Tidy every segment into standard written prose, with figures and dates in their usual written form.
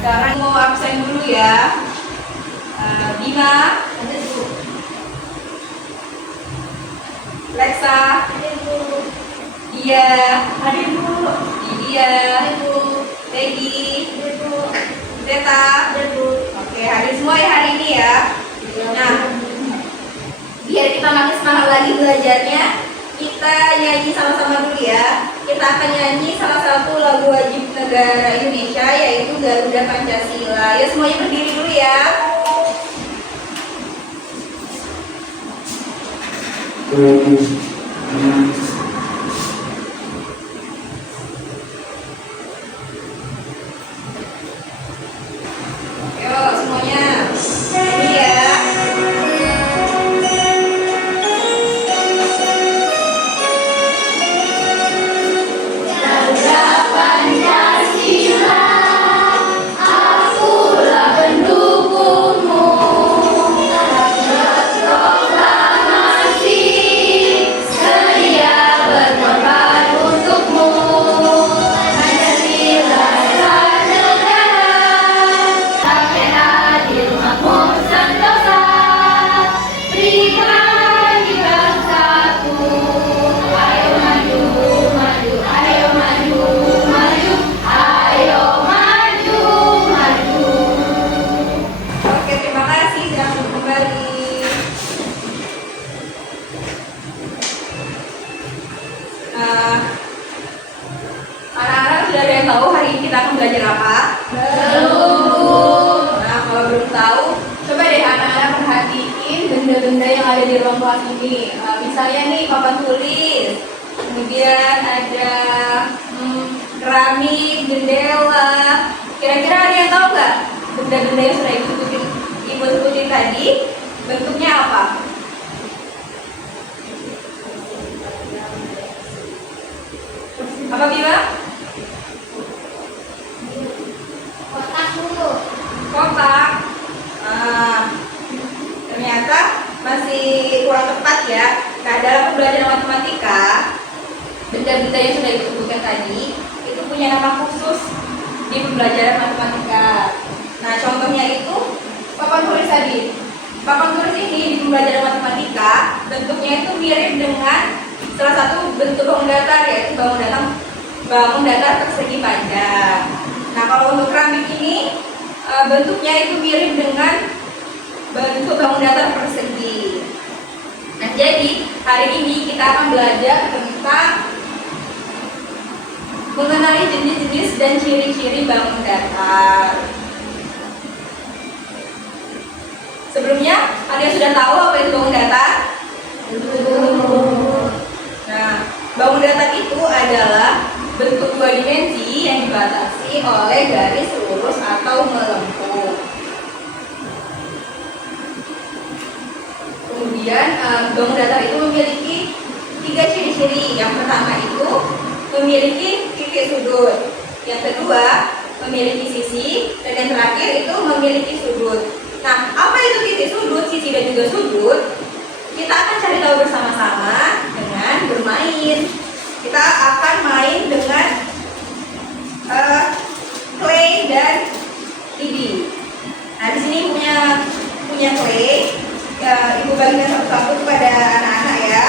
Sekarang mau absen dulu ya. Bima, Lexa, iya, Hadir Bu. iya, Ibu. Peggy, Ibu. Zeta. Hadir Bu. Oke, hadir semua ya hari ini ya. Nah, biar kita makin semangat lagi belajarnya, kita nyanyi sama-sama dulu ya. Kita akan nyanyi salah satu lagu wajib negara Indonesia, yaitu Garuda Pancasila. Ya, semuanya berdiri dulu ya. Yuk, semuanya nyanyi ya. Garuda Pancasila, akulah pendukungmu. Proklamasi, sedia berkorban untukmu. Pancasila adalah negara, sampai hadir makmur sentosa. Pribadi bangsaku, ayo maju, maju, ayo maju, maju, ayo maju, maju. Oke, terima kasih. Silakan duduk kembali. Nah, anak-anak sudah ada yang tahu hari ini kita akan belajar apa? Belum. Nah, kalau belum tahu, coba deh anak-anak perhatiin benda-benda yang ada di ruang kelas ini. Misalnya nih papan tulis, kemudian ada keramik, jendela. Kira-kira ada yang tahu nggak benda-benda yang sudah ibu sebutin tadi bentuknya apa? Apa Bima? Kotak dulu. Kotak. Nah, ternyata masih kurang tepat ya. Nah, dalam pembelajaran matematika, benda-benda yang sudah disebutkan tadi itu punya nama khusus di pembelajaran matematika. Nah, contohnya itu papan tulis tadi. Papan tulis ini di pembelajaran matematika bentuknya itu mirip dengan salah satu bentuk bangun datar, yaitu bangun datar persegi panjang. Nah, kalau untuk keramik ini bentuknya itu mirip dengan bentuk bangun datar persegi. Nah, jadi hari ini kita akan belajar tentang mengenai jenis-jenis dan ciri-ciri bangun datar. Sebelumnya, ada yang sudah tahu apa itu bangun datar? Nah, bangun datar itu adalah bentuk dua dimensi yang dibatasi oleh garis lurus atau melengkung. Kemudian bangun datar itu memiliki tiga ciri-ciri. Yang pertama itu memiliki titik sudut. Yang kedua memiliki sisi, dan yang terakhir itu memiliki sudut. Nah, apa itu titik sudut, sisi dan juga sudut? Kita akan cari tahu bersama-sama dengan bermain. Kita akan main dengan clay dan Didi. Nah, di sini punya clay. Ibu bagikan satu-satu kepada anak-anak ya.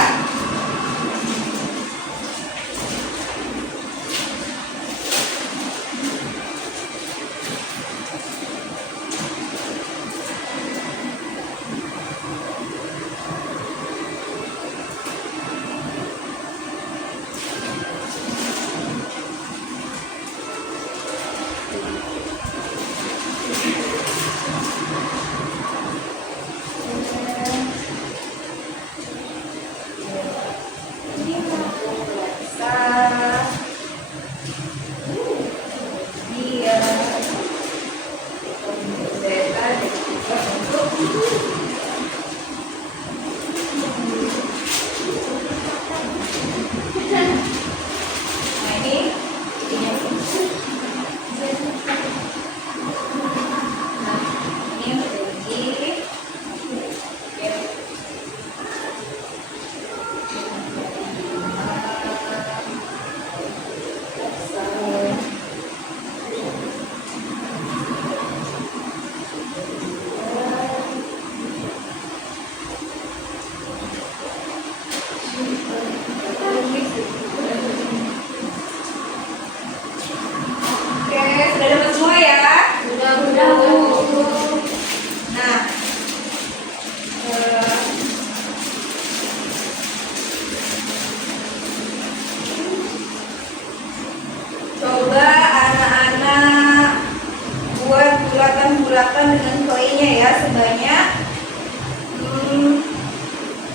ya sebanyak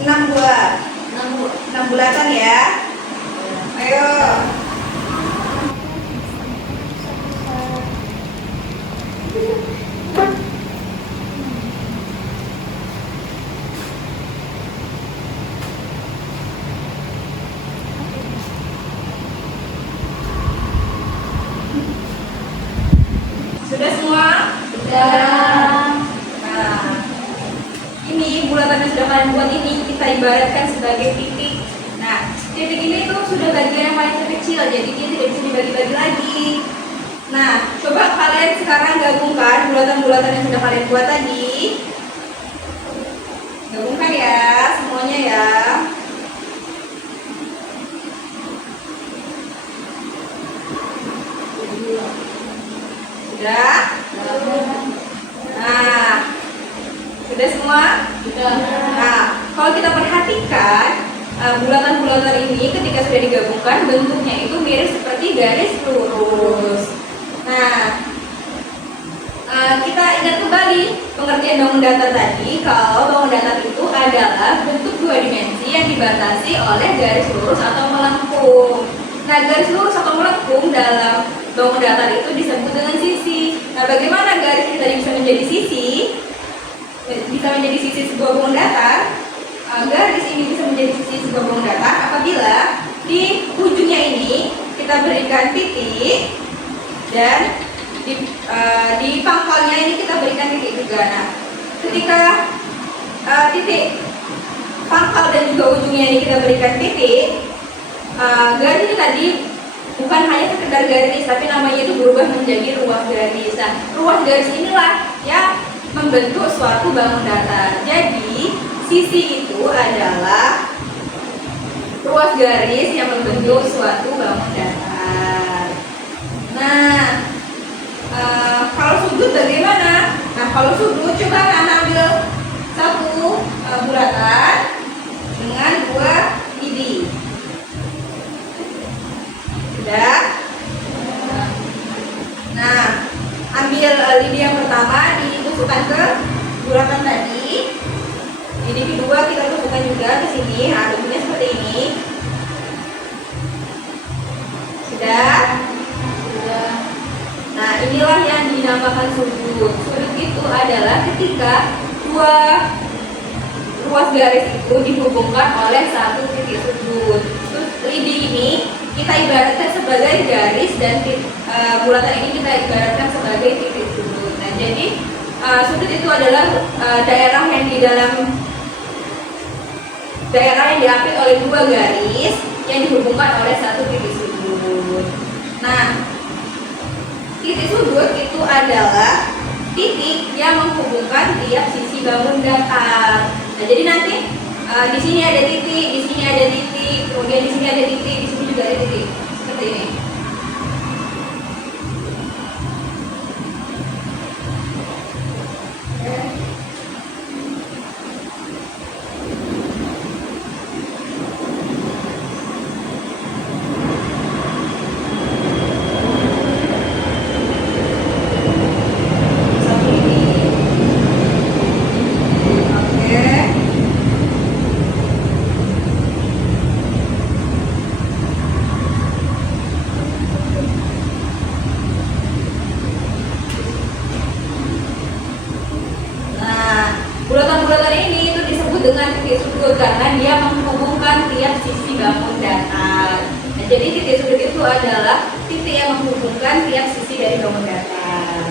6 bulat. 6 bulatan ya. Ayo. Sudah semua? Sudah. Nah, ini bulatan yang sudah kalian buat ini kita ibaratkan sebagai titik. Nah, titik ini tuh sudah bagian yang paling kecil, jadi dia tidak bisa dibagi-bagi lagi. Nah, coba kalian sekarang gabungkan bulatan-bulatan yang sudah kalian buat tadi. Gabungkan ya, semuanya ya. Sudah? Nah, sudah semua? Sudah. Nah, kalau kita perhatikan bulatan-bulatan ini ketika sudah digabungkan bentuknya itu mirip seperti garis lurus. Nah, kita ingat kembali pengertian bangun datar tadi, kalau bangun datar itu adalah bentuk dua dimensi yang dibatasi oleh garis lurus atau melengkung. Nah, garis lurus atau melengkung dalam bangun datar itu disebut dengan sisi. Nah, bagaimana garis ini tadi bisa menjadi sisi? Bisa menjadi sisi sebuah bangun datar. Garis ini bisa menjadi sisi sebuah bangun datar apabila di ujungnya ini kita berikan titik dan di pangkalnya ini kita berikan titik juga. Nah, ketika titik pangkal dan juga ujungnya ini kita berikan titik, garis ini tadi bukan hanya sekedar garis, tapi namanya itu berubah menjadi ruas garis. Nah, ruas garis inilah yang membentuk suatu bangun datar. Jadi, sisi itu adalah ruas garis yang membentuk suatu bangun datar. Nah, kalau sudut bagaimana? Nah, kalau sudut coba anak ambil satu bulatan dengan dua lidi. Sudah? Nah, ambil lidi yang pertama ditusukkan ke bulatan tadi. Lidi kedua kita tusukkan juga ke sini. Nah, bentuknya seperti ini. Sudah? Sudah. Nah, inilah yang dinamakan sudut. Sudut itu adalah ketika dua ruas garis itu dihubungkan oleh satu titik sudut. Terus lidi ini kita ibaratkan sebagai garis dan bulatan ini kita ibaratkan sebagai titik sudut. Nah, jadi sudut itu adalah daerah yang di dalam daerah yang diapit oleh dua garis yang dihubungkan oleh satu titik sudut. Nah, titik sudut itu adalah titik yang menghubungkan tiap sisi bangun datar. Nah, jadi nanti di sini ada titik, di sini ada titik, kemudian di sini ada titik, di sini juga ada titik. Seperti ini. Bulatan-bulatan ini itu disebut dengan titik sudut karena dia menghubungkan tiap sisi bangun datar. Nah, jadi titik sudut itu adalah titik yang menghubungkan tiap sisi dari bangun datar.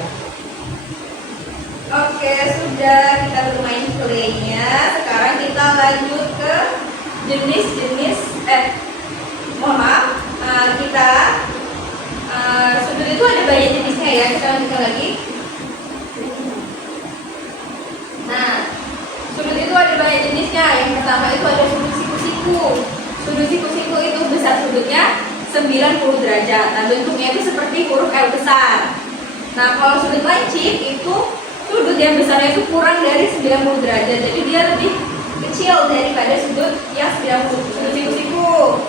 Oke, sudah kita bermain claynya. Sekarang kita lanjut ke jenis-jenis mohon maaf, kita sudut itu ada banyak jenisnya ya. Kita lanjutkan lagi. Nah, sudut itu ada banyak jenisnya. Yang pertama itu ada sudut siku-siku. Sudut siku-siku itu besar sudutnya 90 derajat. Nah, bentuknya itu seperti huruf L besar. Nah, kalau sudut lancip itu sudut yang besarnya itu kurang dari 90 derajat. Jadi dia lebih kecil daripada sudut yang 90. Sudut siku-siku.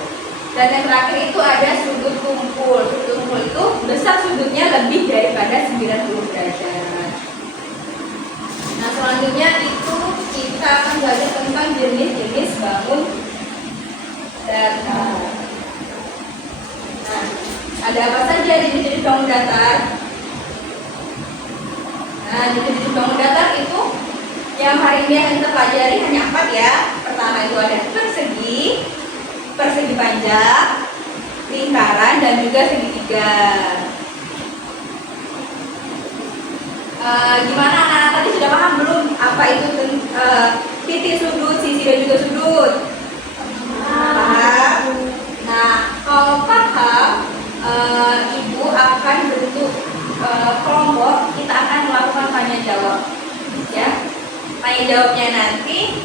Dan yang terakhir itu ada sudut kumpul. Sudut kumpul itu besar sudutnya lebih daripada 90 derajat. Nah, bangun datar. Nah, ada apa saja di jenis bangun datar? Nah, jenis bangun datar itu yang hari ini akan kita pelajari hanya 4 ya. Pertama itu ada persegi, persegi panjang, lingkaran, dan juga segitiga. Gimana anak-anak tadi sudah paham belum apa itu titik sudut, sisi, dan juga sudut? Paham? Nah, kalau paham, ibu akan bentuk kelompok, kita akan melakukan tanya jawab. Ya, tanya jawabnya nanti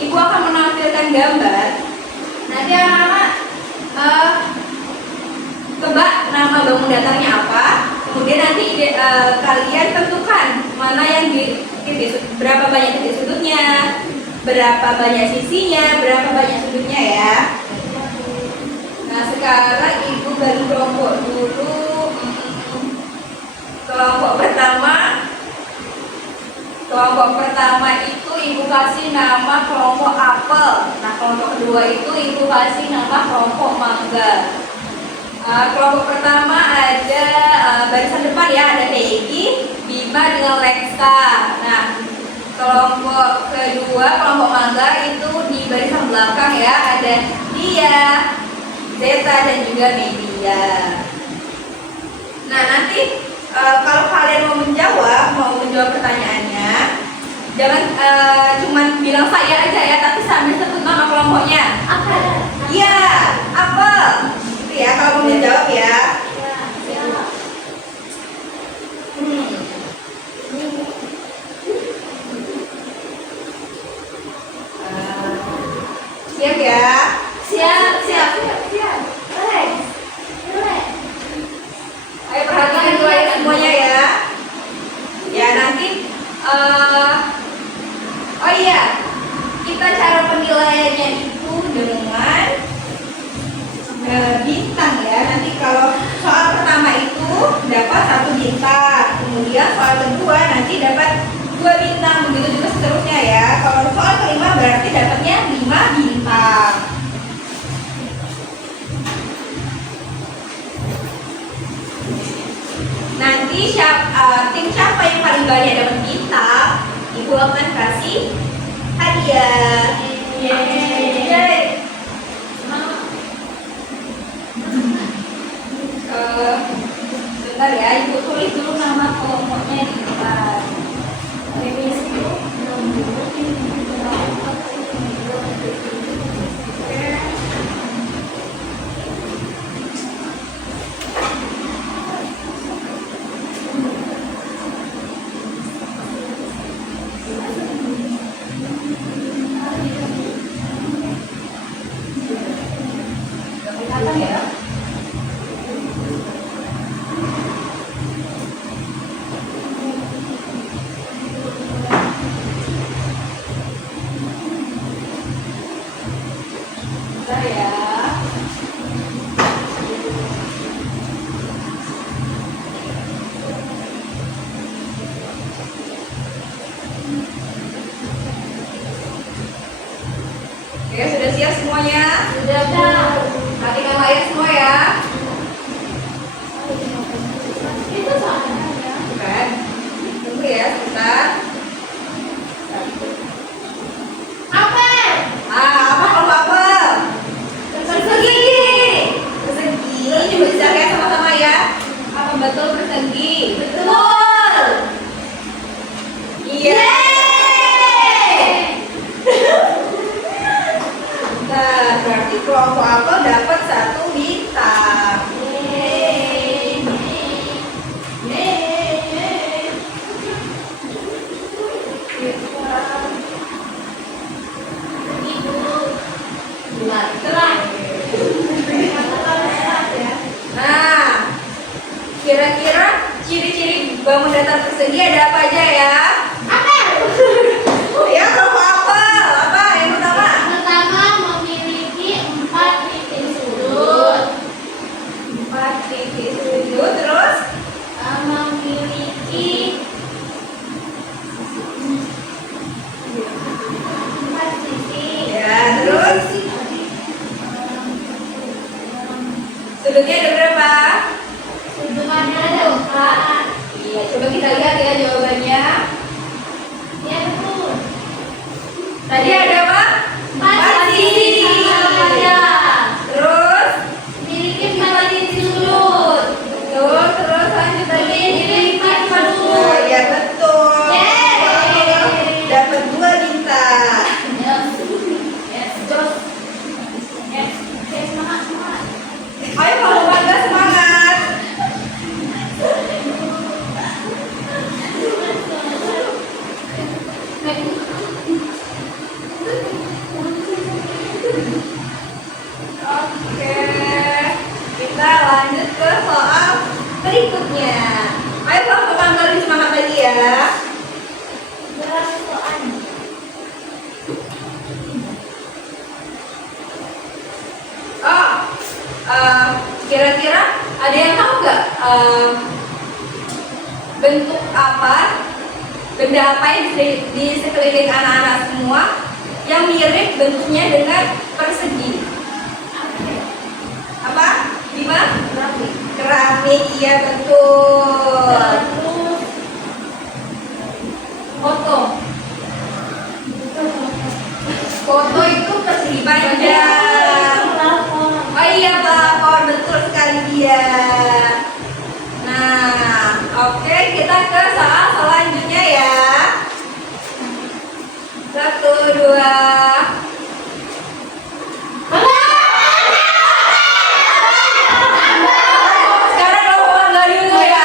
ibu akan menampilkan gambar. Nanti anak-anak tebak nama bangun datarnya apa. Kemudian nanti kalian tentukan mana yang berapa banyak titik sudutnya, berapa banyak sisinya, berapa banyak sudutnya ya. Nah, sekarang ibu bagi kelompok dulu. Kelompok pertama itu ibu kasih nama kelompok apel. Nah, kelompok kedua itu ibu kasih nama kelompok mangga. Kelompok pertama ada barisan depan ya, ada Peggy, Bima dengan Lexa. Nah, kelompok kedua, kelompok mangga itu di barisan belakang ya, ada Dia, Zeta, dan juga Media. Nah, nanti kalau kalian mau menjawab pertanyaannya, jangan cuman bilang saya aja ya, tapi sambil sebut nama kelompoknya. Apa? Iya, apel. Ya, kalau mau menjawab ya. Siap ya? Siap. Ayo perhatikan dulu ya semuanya ya. Ya nanti, oh iya, kita cara penilaiannya itu dengan bintang ya. Nanti kalau soal pertama itu dapat 1 bintang, kemudian soal kedua nanti dapat 2 bintang, begitu juga seterusnya ya. Kalau soal kelima berarti dapatnya 5 bintang. Nanti tim siapa yang paling banyak dapat bintang, ibu akan kasih hadiah. Yeay. Bentar ya, ibu tulis dulu nama kelompoknya di depan. Kelihatan ya? Bentar ya. Oke, sudah siap semuanya? Sudah. Perhatikan layar semua ya. Itu soalnya ya. Bukan. Tunggu ya sebentar. Apel. Apa kalau apel? Persegi. Coba bisa lihat sama-sama ya. Apa betul persegi? Betul. Iya. Nah, berarti kelompok apel dapat 1 bintang. Nah, kira-kira ciri-ciri bangun datar persegi ada apa aja ya? Apel. Ya, kelompok apel. Apa yang pertama? Pertama, memiliki 4 titik sudut. 4 titik sudut, terus Memiliki 4 sisi. bentuk apa, benda apa yang di sekeliling anak-anak semua yang mirip bentuknya dengan persegi? Apa? Bima? Keramik, iya betul. Terus Foto. Foto itu persegi panjang. Oh iya, pelapor, betul sekali dia. Nah, oke, kita ke soal selanjutnya ya. 1, 2. Sekarang kelompok mangga dulu ya.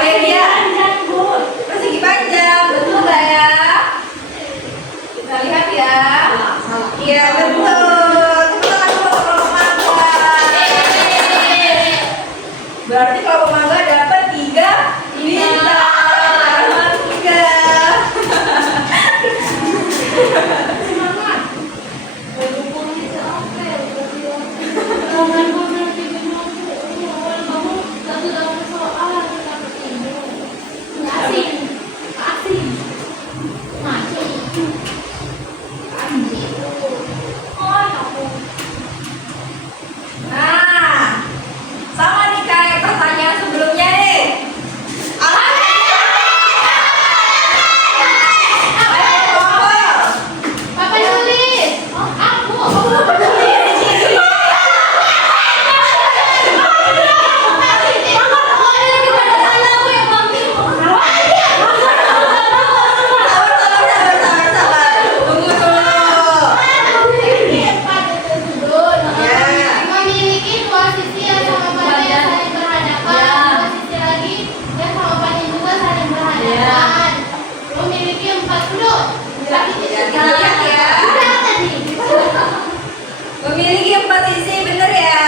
Ayo dia, persegi panjang, betul nggak ya? Kita lihat ya. Iya betul. Tepuk tangan dulu untuk kelompok mangga. Berarti kelompok mangga dapat 3 bintang. 3. Nah, sama nih kayak pertanyaan sebelumnya nih. Ayo kelompok. Papa nulis. Oh, aku. Sabar. Tunggu dulu. Memiliki dua sisi yang sama pada yang saling berhadapan. Dua sisi lagi yang sama pada juga saling berhadapan. Memiliki 4 sudut. Tapi Kita lihat ya. udah tadi. Memiliki 4 sisi, bener ya?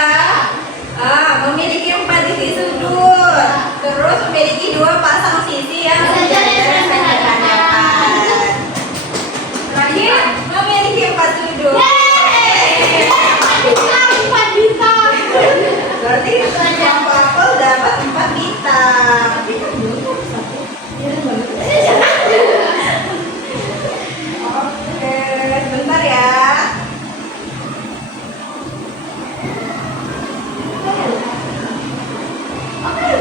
Memiliki 4 sisi sudut. Terus memiliki 2 pasang sisi yang sejajar dan berhadapan. Terakhir, memiliki 4 sudut. Berarti kelompok apel dapat 4 bintang. Oke, sebentar ya. Oke.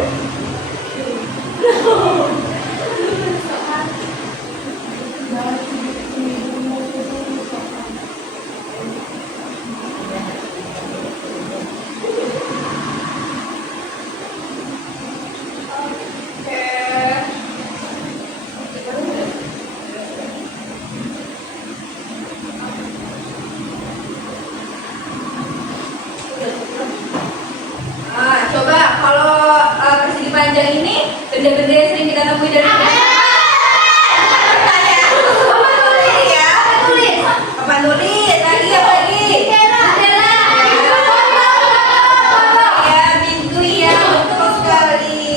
Coba kalau persegi panjang ini benda-benda yang sering kita temui dari Apa nulis? Lagi apa lagi? Ya, pintu ya, betul sekali.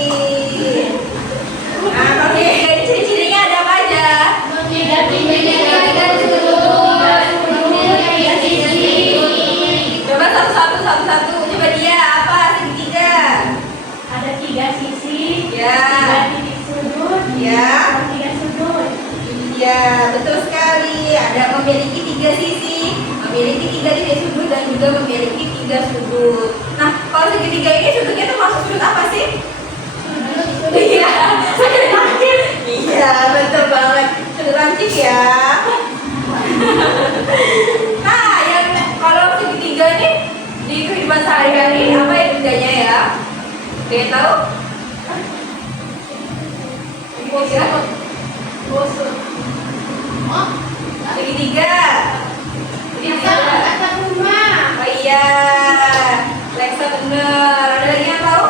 Nah, kalau dari ciri-cirinya ada apa aja? Coba satu-satu. Coba dia apa? Segitiga. Ada 3 sisi, Ya. 3 titik sudut, Ya. 3 sudut. Iya, betul sekali. Ada memiliki 3 sisi, memiliki 3 titik sudut dan juga memiliki 3 sudut. Nah, kalau segitiga ini sudutnya tuh masuk sudut apa sih? Iya, sudut lancip. Iya, betul banget. Sudut lancip ya. Nah, yang kalau segitiga ini di kehidupan sehari-hari apa ya bedanya ya? Ada yang tahu? Kira-kira? Oh, Segitiga. atap rumah. Oh iya, Lexa bener. Ada lagi yang tahu?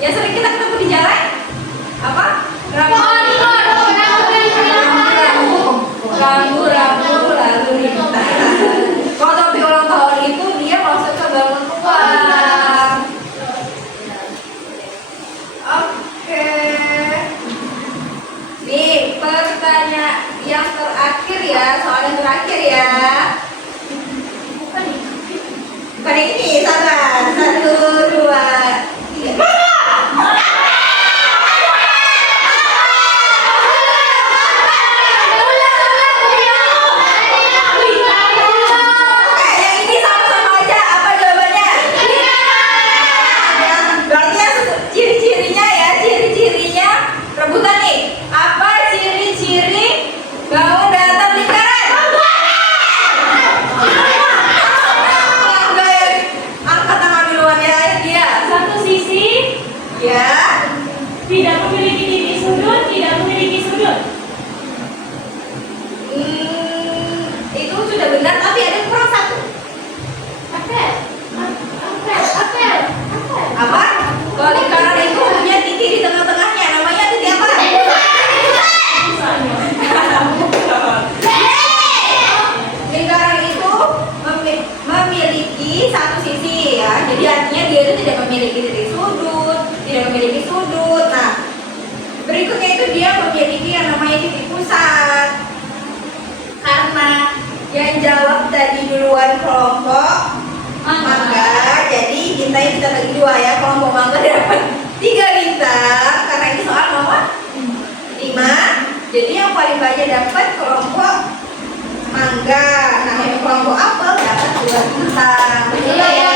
Yang sering kita ketemu di jalan? Apa? Rambu lalu lintas. Kalau topi ulang tahun itu dia masuk ke bangun ruang. Oke. Nih pertanyaan yang terakhir ya, soal yang terakhir ya. Bukan ini, sabar. 1, 2, 3. Ya. Tidak memiliki titik sudut, tidak memiliki sudut. Itu sudah benar, tapi ada kurang satu. Apel. Apel. Apa? Kalau lingkaran itu punya titik di tengah-tengahnya, namanya titik apa? Lingkaran itu memiliki satu sisi ya, jadi artinya dia itu tidak memiliki titik sudut, tidak memiliki sudut. Nah, berikutnya itu dia memiliki yang namanya titik pusat. Karena yang jawab tadi duluan kelompok mangga, jadi bintangnya kita bagi dua ya. Kelompok mangga dapat 3 bintang karena ini soal nomor 5. Jadi yang paling banyak dapat kelompok mangga. Nah, yang kelompok apel dapat 2 bintang. Betul ya?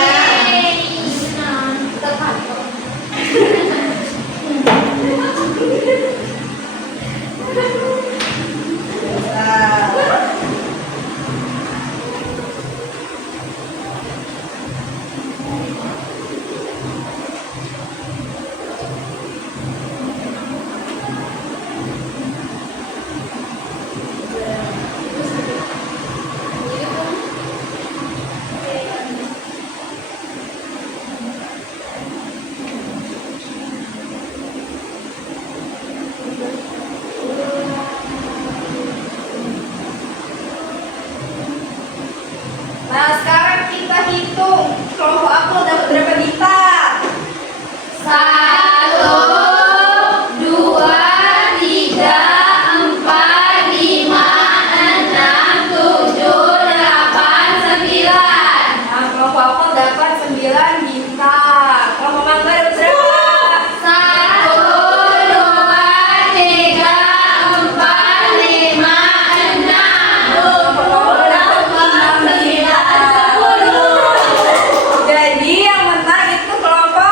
Nah, sekarang kita hitung kelompok apel dapat berapa bintang? 1, 2, 3, 4, 5, 6, 7, 8, 9. Nah, kelompok apel dapat 9 bintang. Kelompok mangga dapat berapa? 1, 2, 3, 4, 5, 6. Kelompok apel dapat 6 bintang. Jadi yang menang itu kelompok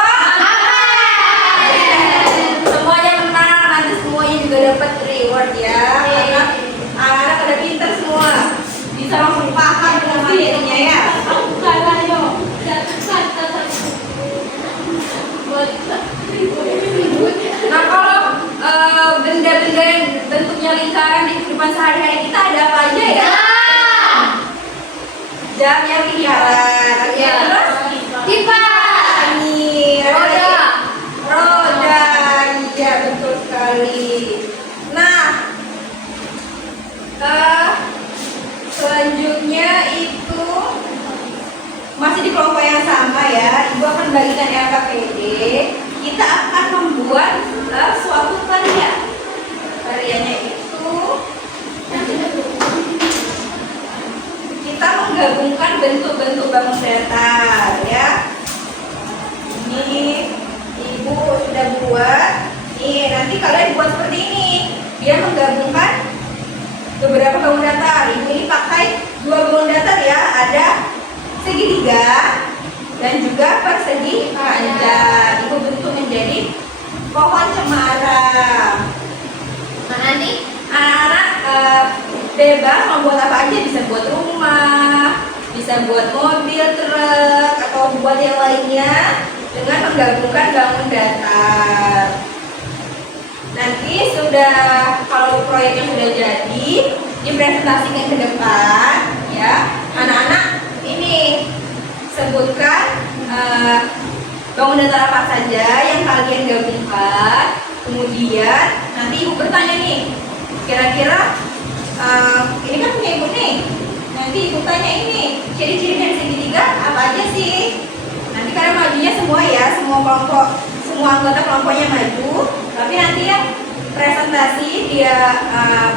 semuanya menang. Nanti semuanya juga dapat reward ya. Karena anak-anak pada pintar semua, bisa langsung paham dengan materinya ya. Nah, kalau benda-benda yang bentuknya lingkaran di kehidupan sehari-hari kita ada apa aja ya? Jam yang lingkaran. Oke, terus kipas, ini roda, iya betul sekali. Nah, selanjutnya itu masih di kelompok yang sama ya. Ibu akan bagikan LKPD. Kita akan membuat suatu karya. Karyanya itu kita menggabungkan bentuk-bentuk bangun datar ya. Ini ibu sudah buat. Nih, nanti kalian buat seperti ini. Dia menggabungkan beberapa bangun datar. Ibu ini pakai 2 bangun datar ya. Ada segitiga dan juga persegi panjang. Ibu bentuk menjadi pohon cemara. Nah, nanti anak-anak bebas mau buat apa aja, bisa buat rumah, bisa buat mobil, truk, atau buat yang lainnya dengan menggabungkan bangun datar. Nanti sudah, kalau proyeknya sudah jadi, dipresentasikan ke depan ya. Anak-anak ini sebutkan bangun datar apa saja yang kalian gabungkan. Kemudian nanti ibu bertanya nih, kira-kira ini kan punya ibu nih. Nanti ibu tanya ini, ciri-ciri dari segitiga apa aja sih? Nanti kalian majunya semua ya, semua kelompok, semua anggota kelompoknya maju. Tapi nanti ya presentasi dia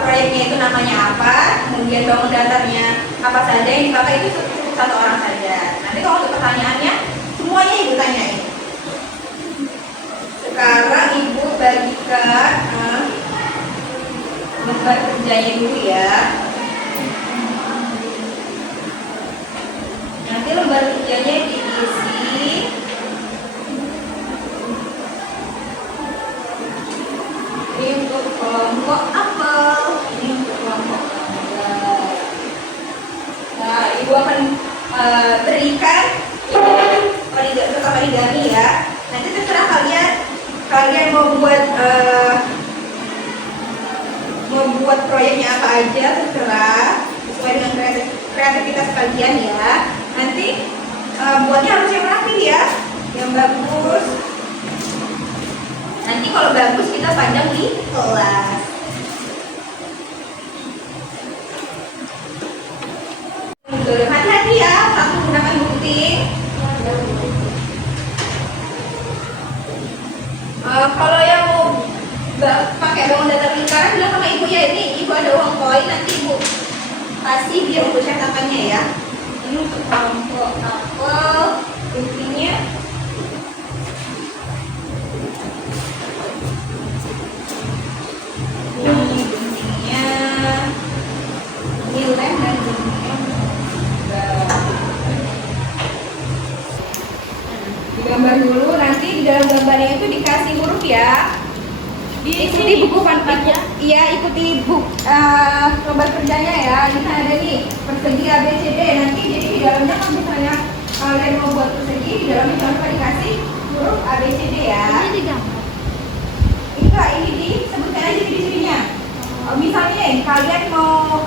proyeknya itu namanya apa, kemudian bangun datarnya apa saja yang dipakai itu satu orang saja. Nanti kalau untuk pertanyaannya semuanya ibu tanyain. Sekarang ibu bagikan lembar kerjanya dulu ya. Nanti lembar kerjanya diisi ini untuk kelompok apel, ini untuk kelompok mangga. Nah, ibu akan berikan ini tetap origami ya. Nanti terserah kalian buat proyeknya apa aja terserah, sesuai dengan kreativitas kalian ya. Nanti buatnya harus yang rapi ya, yang bagus. Nanti kalau bagus kita pandang di kelas. Hati-hati ya saat menggunakan gunting. Kalau yang mau pakai bangun datar lingkaran, bilang sama ibu ya, ini ibu ada uang koin, nanti ibu kasih dia untuk cetakannya ya. Ini untuk apel guntingnya. Ini guntingnya, ini lem dan guntingnya. Digambar dulu, nanti di dalam gambarnya itu dikasih huruf ya. Ikuti buku pantatnya. Iya, ikuti buku lembar kerjanya ya. Ini kan ada nih persegi A B C D. Nanti jadi di dalamnya kalau misalnya kalian mau buat persegi, di dalamnya jangan lupa dikasih huruf A B C D ya. Ini digambar. Enggak, ini disebutkan aja di sininya. Misalnya kalian mau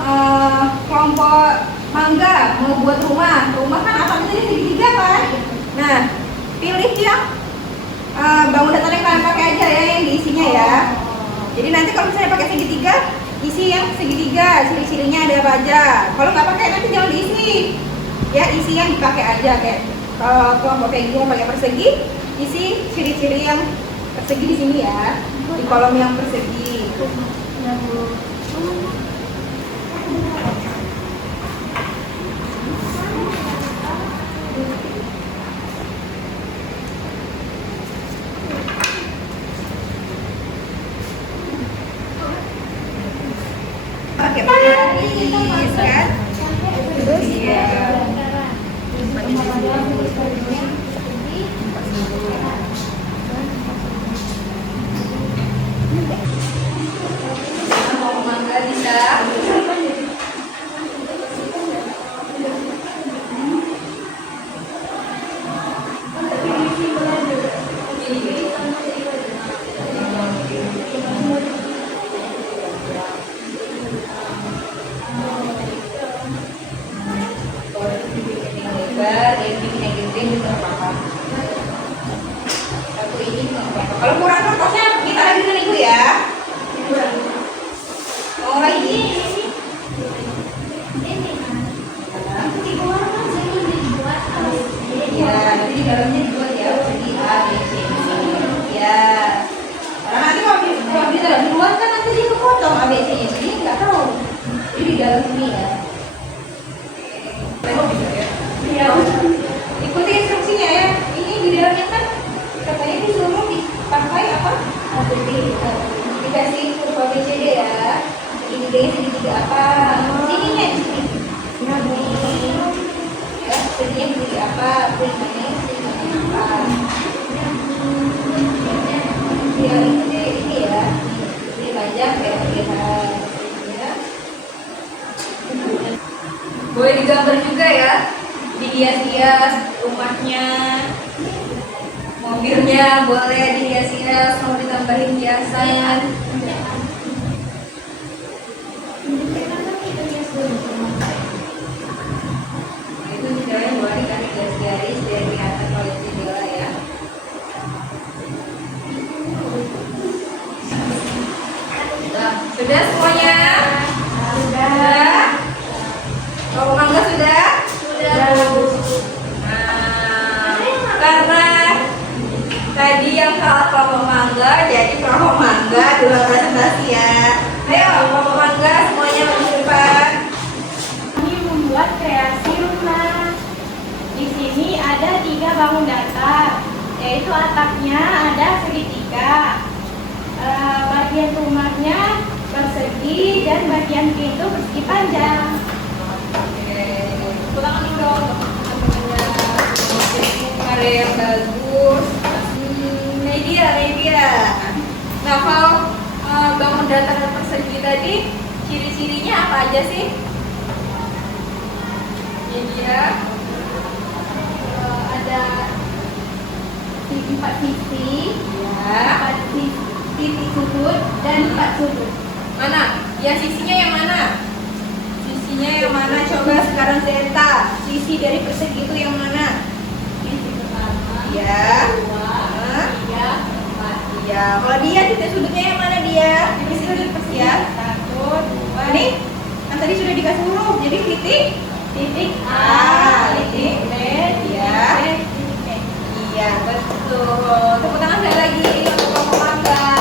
kelompok mangga mau buat rumah kan atapnya tadi segitiga kan. Nah, pilih yang bangun datar yang kalian pakai aja ya, yang diisinya ya. Jadi nanti kalau misalnya pakai segitiga, isi yang segitiga, ciri-cirinya ada apa aja. Kalau nggak pakai nanti jangan diisi. Ya, isi yang dipakai aja kayak kalau kelompok kayak gini pakai persegi, isi ciri-ciri yang persegi di sini ya, di kolom yang persegi. Pakai garis kan, terus ya mau mangga bisa. Kalau kurang kertasnya kita lagi dengan ibu ya. Oh lagi. Ya, nanti di dalamnya dibuat ya, jadi A, B, C, D. Ya. Karena nanti kalau di dalam luar kan nanti dia kepotong A, B, C-nya, jadi nggak tahu. Jadi di dalam sini ya. Ya. Ikuti instruksinya ya. Ini di dalamnya kan katanya disuruh dipakai apa? Dikasih huruf A, B, C, D ya. Segitiga apa? Sininya di sini. Ya, sininya segitiga apa? Sininya apa? Ya, ini ya. Ini panjang kayak lihat. Ya. Boleh digambar juga ya. Dihias-hias rumahnya, mobilnya boleh dihias-hias, mau ditambahin hiasan. Itu misalnya boleh dikasih garis-garis biar kelihatan kalau jendela ya. Sudah semuanya? Sudah. Kalau mangga sudah? Karena tadi yang kalah kelompok mangga, jadi kelompok mangga dulu presentasi ya. Ayo kelompok mangga semuanya maju depan. Kami membuat kreasi rumah. Di sini ada 3 bangun datar, yaitu atapnya ada segitiga, bagian rumahnya persegi, dan bagian pintu persegi panjang. Pulang dulu dong. Karya yang bagus. Media. Nah kalau bangun datar dan persegi tadi ciri-cirinya apa aja sih? Media Ada 4 sisi, ya. 4 titik sudut, dan 4 sudut. Mana? Ya, sisinya yang mana? Sisinya yang mana? Coba sekarang Zeta. Sisi dari persegi itu yang mana? Sisi pertama. Ya. Dua. Tiga. Empat. Iya. Kalau dia titik sudutnya yang mana dia? Titik sudut persegi ya. 1, 2. Ini kan tadi sudah dikasih huruf. Jadi titik A, titik B, ya. Iya, betul. Tepuk tangan sekali lagi untuk Koko Mangga.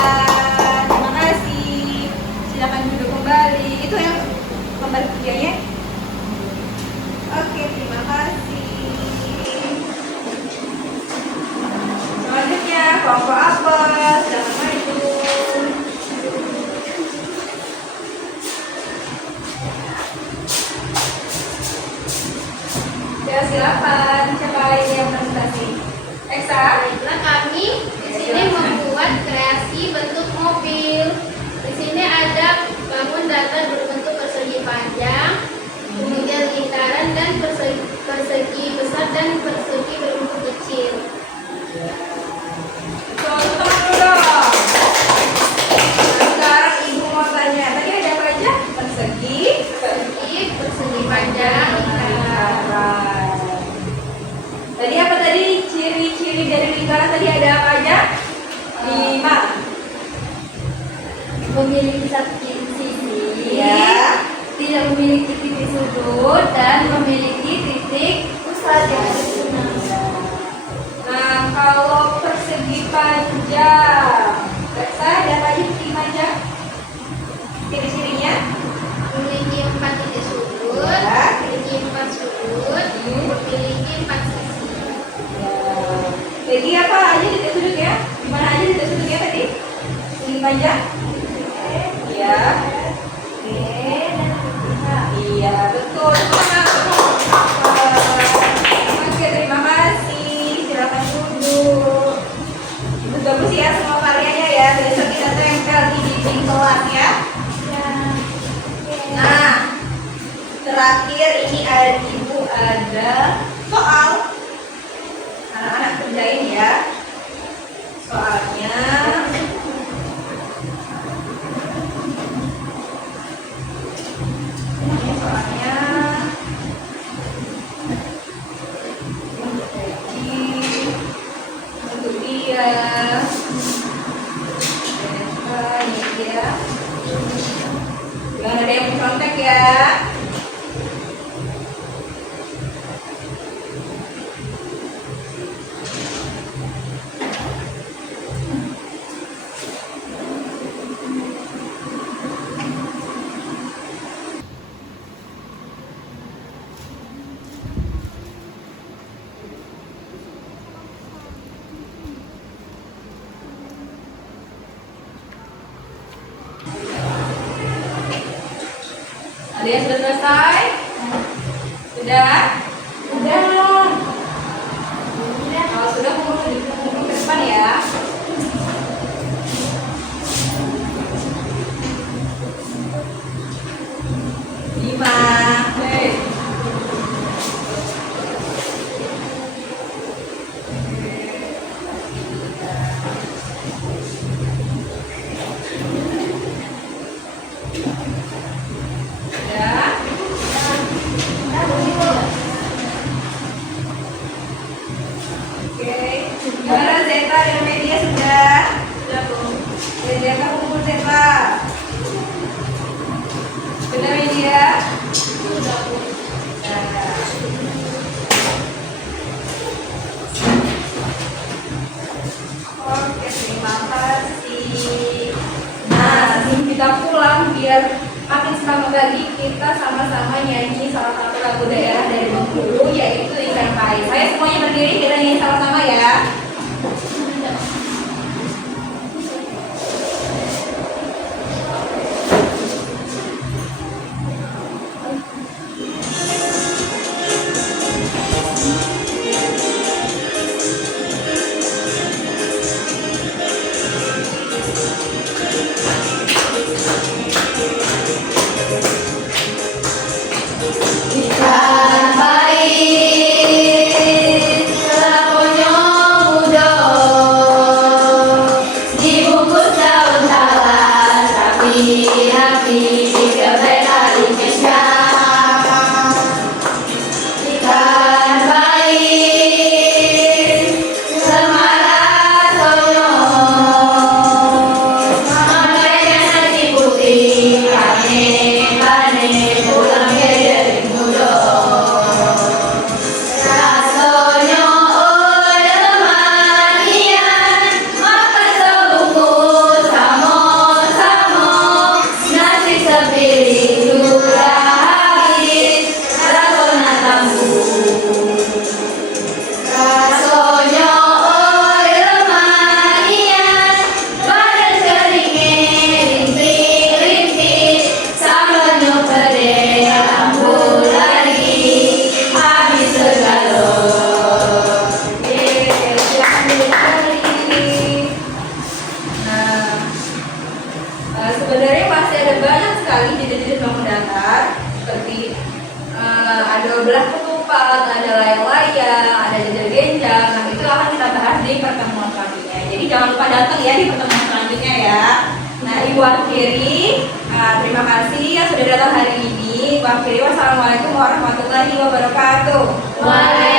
Terima kasih. Silakan duduk kembali. Itu yang gambar kerjanya. Oke, terima kasih. Selanjutnya, Koko Apel. Silakan maju. Ya, silakan. Siapa ini yang presentasi? Eksa. Baiklah, kami di sini membuat kreasi bentuk mobil. Di sini ada bangun datar berbentuk persegi panjang, kemudian lingkaran dan persegi besar dan persegi berbentuk kecil. Tepuk tangan dulu dong. Nah, sekarang ibu mau tanya. Tadi ada apa aja? Persegi, Persegi panjang, lingkaran. Tadi apa tadi? Ciri-ciri dari lingkaran tadi ada apa aja? 5. Memiliki satu sisi, Ya. tidak memiliki titik sudut dan memiliki titik pusat yang ada di tengah. Nah, kalau persegi panjang, ada apa aja persegi panjang? Ciri-cirinya? Memiliki 4 titik sudut, Ya. memiliki 4 sudut, memiliki 4 sisi. Jadi apa aja titik sudut ya? Gimana aja titik sudutnya tadi? Persegi panjang? Iya. Iya, betul. Oke, terima kasih. Silakan duduk. Bagus ya semua karyanya ya. Besok kita tempel di dinding kelas ya. Nah, terakhir ini ibu ada soal. Anak-anak kerjain ya. Soalnya untuk dia ini ya, jangan ada yang mencontek ya. Ada yang sudah selesai? Sudah? Udah. Kalau sudah kumpul ke depan ya. Lima. Gimana Zeta dan media sudah? Sudah Bu. Zeta kumpul Zeta. Sudah media? Sudah Bu. Oke, terima kasih. Nah, sebelum kita pulang biar makin semangat lagi, kita sama-sama nyanyi salah satu lagu daerah dari Bengkulu, yaitu Ikan Pais. Saya semuanya berdiri, kita nyanyi sama-sama ya. Ikan pais, telah konyol belah ketupat, ada layang-layang, ada jejel-genjang. Nah, itu akan kita bahas di pertemuan selanjutnya. Jadi jangan lupa datang ya di pertemuan selanjutnya ya. Nah, Ibu akhiri. Terima kasih yang sudah datang hari ini. Ibu akhiri. Wassalamualaikum warahmatullahi wabarakatuh. Waalaikumsalam.